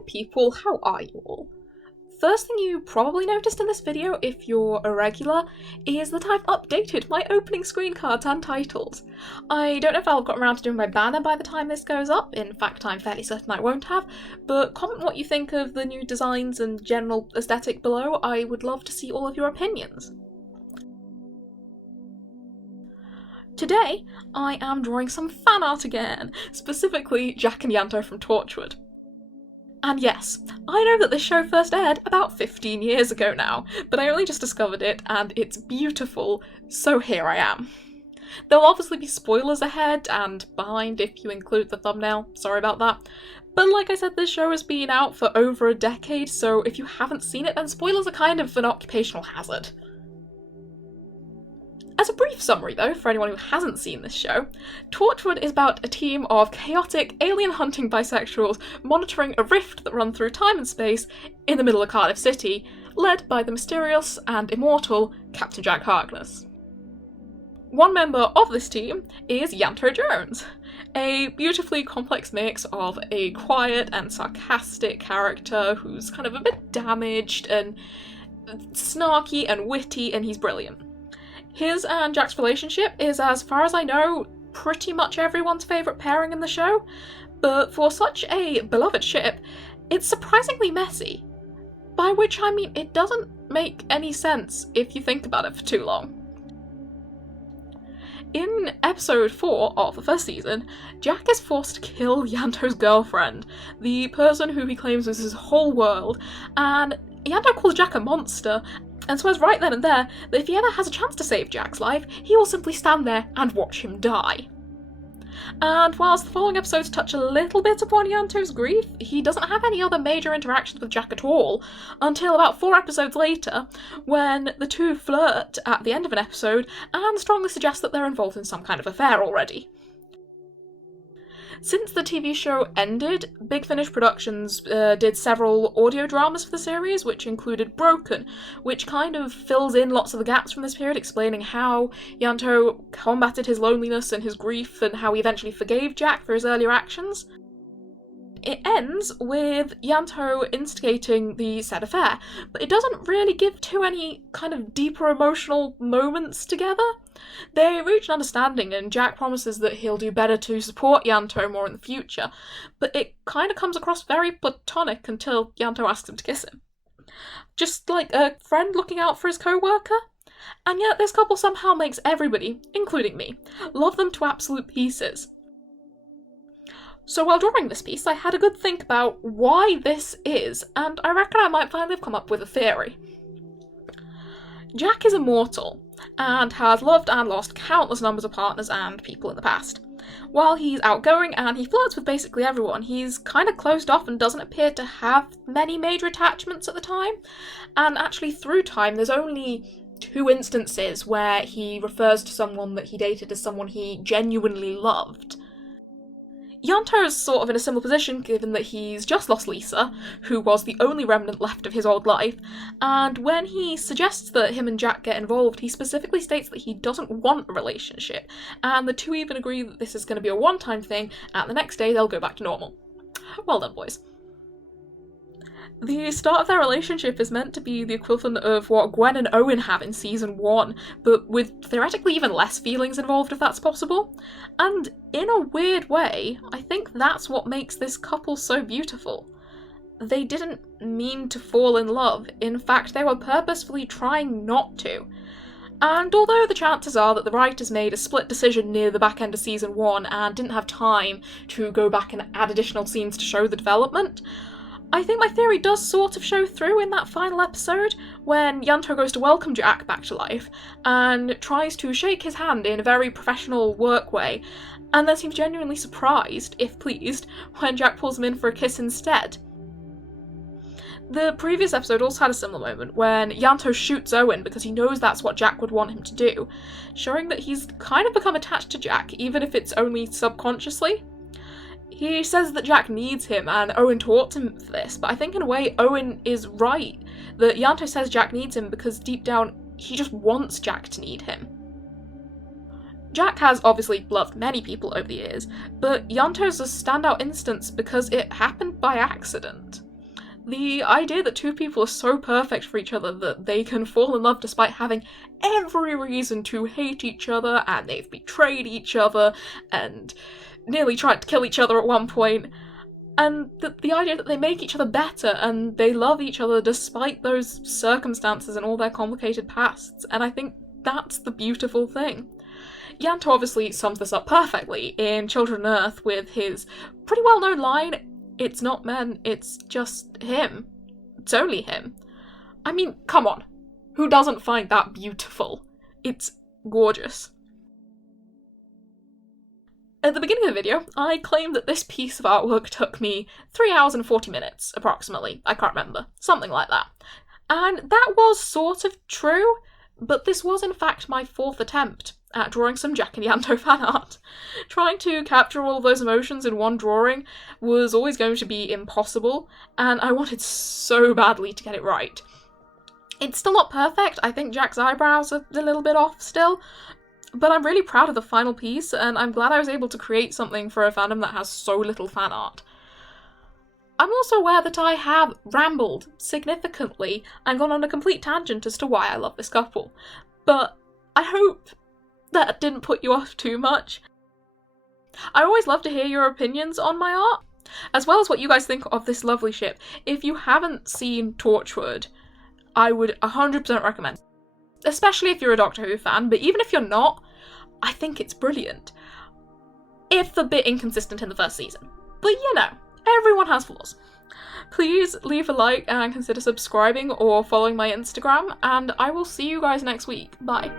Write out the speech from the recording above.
Hey people, how are you all? First thing you probably noticed in this video, if you're a regular, is that I've updated my opening screen cards and titles. I don't know if I'll have gotten around to doing my banner by the time this goes up, in fact I'm fairly certain I won't have, but comment what you think of the new designs and general aesthetic below. I would love to see all of your opinions. Today, I am drawing some fan art again, specifically Jack and Ianto from Torchwood. And yes, I know that this show first aired about 15 years ago now, but I only just discovered it and it's beautiful, so here I am. There'll obviously be spoilers ahead and behind if you include the thumbnail, sorry about that. But like I said, this show has been out for over a decade, so if you haven't seen it then spoilers are kind of an occupational hazard. As a brief summary though, for anyone who hasn't seen this show, Torchwood is about a team of chaotic, alien-hunting bisexuals monitoring a rift that runs through time and space in the middle of Cardiff City, led by the mysterious and immortal Captain Jack Harkness. One member of this team is Ianto Jones, a beautifully complex mix of a quiet and sarcastic character who's kind of a bit damaged and snarky and witty, and he's brilliant. His and Jack's relationship is, as far as I know, pretty much everyone's favourite pairing in the show, but for such a beloved ship, it's surprisingly messy. By which I mean it doesn't make any sense if you think about it for too long. In episode 4 of the first season, Jack is forced to kill Ianto's girlfriend, the person who he claims was his whole world, and Ianto calls Jack a monster, and swears right then and there that if he ever has a chance to save Jack's life, he will simply stand there and watch him die. And whilst the following episodes touch a little bit upon Ianto's grief, he doesn't have any other major interactions with Jack at all, until about 4 episodes later, when the two flirt at the end of an episode and strongly suggest that they're involved in some kind of affair already. Since the TV show ended, Big Finish Productions did several audio dramas for the series, which included Broken, which kind of fills in lots of the gaps from this period, explaining how Ianto combated his loneliness and his grief and how he eventually forgave Jack for his earlier actions. It ends with Ianto instigating the said affair, but it doesn't really give too any kind of deeper emotional moments together. They reach an understanding and Jack promises that he'll do better to support Ianto more in the future, but it kind of comes across very platonic until Ianto asks him to kiss him. Just like a friend looking out for his co-worker. And yet this couple somehow makes everybody, including me, love them to absolute pieces. So while drawing this piece, I had a good think about why this is, and I reckon I might finally have come up with a theory. Jack is immortal, and has loved and lost countless numbers of partners and people in the past. While he's outgoing and he flirts with basically everyone, he's kind of closed off and doesn't appear to have many major attachments at the time, and actually through time there's only 2 instances where he refers to someone that he dated as someone he genuinely loved. Ianto is sort of in a similar position given that he's just lost Lisa, who was the only remnant left of his old life, and when he suggests that him and Jack get involved, he specifically states that he doesn't want a relationship, and the two even agree that this is going to be a one-time thing, and the next day they'll go back to normal. Well done, boys. The start of their relationship is meant to be the equivalent of what Gwen and Owen have in season 1, but with theoretically even less feelings involved if that's possible. And in a weird way, I think that's what makes this couple so beautiful. They didn't mean to fall in love, in fact they were purposefully trying not to. And although the chances are that the writers made a split decision near the back end of season 1 and didn't have time to go back and add additional scenes to show the development, I think my theory does sort of show through in that final episode, when Ianto goes to welcome Jack back to life, and tries to shake his hand in a very professional work way, and then seems genuinely surprised, if pleased, when Jack pulls him in for a kiss instead. The previous episode also had a similar moment, when Ianto shoots Owen because he knows that's what Jack would want him to do, showing that he's kind of become attached to Jack, even if it's only subconsciously. He says that Jack needs him, and Owen taunts him for this, but I think in a way Owen is right, that Ianto says Jack needs him because deep down he just wants Jack to need him. Jack has obviously loved many people over the years, but Ianto's a standout instance because it happened by accident. The idea that two people are so perfect for each other that they can fall in love despite having every reason to hate each other, and they've betrayed each other and nearly tried to kill each other at one point, and the idea that they make each other better and they love each other despite those circumstances and all their complicated pasts, and I think that's the beautiful thing. Ianto obviously sums this up perfectly in Children on Earth with his pretty well-known line, "It's not men, it's just him. It's only him." I mean, come on. Who doesn't find that beautiful? It's gorgeous. At the beginning of the video, I claimed that this piece of artwork took me 3 hours and 40 minutes, approximately. I can't remember. Something like that. And that was sort of true, but this was in fact my 4th attempt at drawing some Jack and Ianto fan art. Trying to capture all of those emotions in one drawing was always going to be impossible, and I wanted so badly to get it right. It's still not perfect. I think Jack's eyebrows are a little bit off still, but I'm really proud of the final piece, and I'm glad I was able to create something for a fandom that has so little fan art. I'm also aware that I have rambled significantly and gone on a complete tangent as to why I love this couple, but I hope that didn't put you off too much. I always love to hear your opinions on my art, as well as what you guys think of this lovely ship. If you haven't seen Torchwood, I would 100% recommend, especially if you're a Doctor Who fan, but even if you're not, I think it's brilliant. If a bit inconsistent in the first season, but you know, everyone has flaws. Please leave a like and consider subscribing or following my Instagram, and I will see you guys next week. Bye.